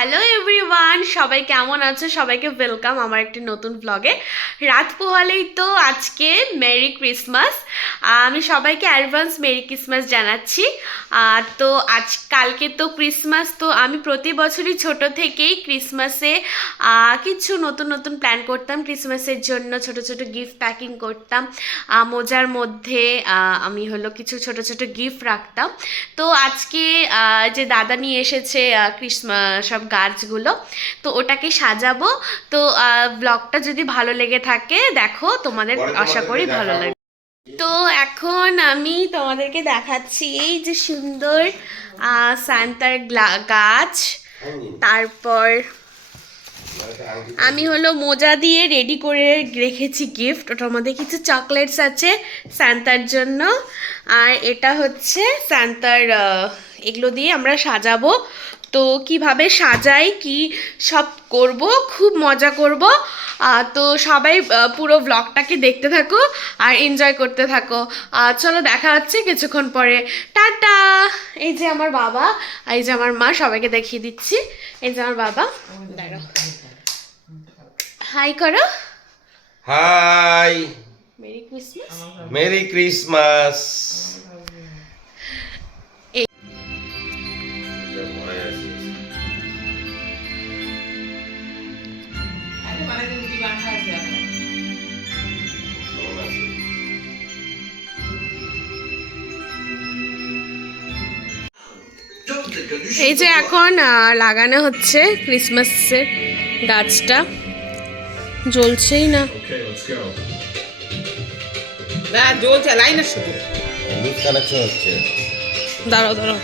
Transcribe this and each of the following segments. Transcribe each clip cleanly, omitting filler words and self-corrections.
Hello everyone, সবাই কেমন আছো? সবাইকে ওয়েলকাম আমার একটি নতুন ব্লগে। রাত পোহালেই তো আজকে মেরি ক্রিসমাস। আমি সবাইকে অ্যাডভান্স মেরি ক্রিসমাস জানাচ্ছি। তো কালকে তো ক্রিসমাস, তো আমি প্রতি বছরই ছোট থেকেই ক্রিসমাসে কিছু নতুন নতুন প্ল্যান করতাম। ক্রিসমাসের জন্য ছোট ছোট গিফট প্যাকিং করতাম। মোজার মধ্যে আমি হলো কিছু ছোট ছোট গিফট রাখতাম। তো আজকে যে দাদা নিয়ে এসেছে সব গাছগুলো, তো ওটাকে সাজাবো। তো ব্লগটা যদি ভালো লেগে থাকে দেখো, তোমাদের আশা করি ভালো লাগে। তো এখন আমি তোমাদেরকে দেখাচ্ছি এই যে সুন্দর সান্তার গাছ। তারপর আমি হলো মোজা দিয়ে রেডি করে রেখেছি গিফট। ওটার মধ্যে কিছু চকলেটস আছে সান্তার জন্য। আর এটা হচ্ছে সান্তার, এগুলো দিয়ে আমরা সাজাবো। তো কিভাবে সাজাই, কি সব করব, খুব মজা করব। তো সবাই পুরো ব্লগটাকে দেখতে থাকো আর এনজয় করতে থাকো। চলো দেখা হচ্ছে কিছুক্ষণ পরে। টাটা। এই যে আমার বাবা, এই যে আমার মা, সবাইকে দেখিয়ে দিচ্ছি। এই যে আমার বাবা, দাঁড়াও, হাই করো। Hi, merry Christmas. Merry Christmas. এই যে এখন লাগানো হচ্ছে ক্রিসমাসের গাছটা, জ্বলছেই না। জ্বলছে, লাইনের শুধু লুজ কানেকশন হচ্ছে। দাঁড়াও দাঁড়াও,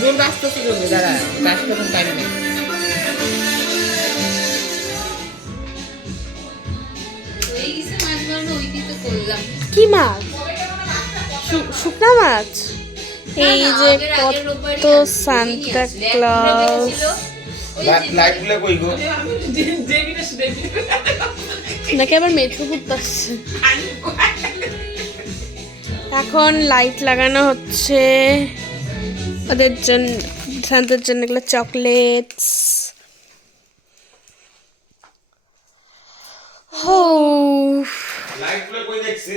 জ্বলবে, আস্তে আস্তে জ্বলবে। দাঁড়া, গাছ তখন টাইম নেই। কি মাছ? শুকনা মাছ। এই যে কত সান্তা ক্লজ। লাইট গুলো কই গো? নাকি আবার মেট্রো ঘুরতে আসছে। এখন লাইট লাগানো হচ্ছে ওদের জন্য, সান্তার জন্য। এগুলো চকলেটস। লাইট গুলো কই দেখছে?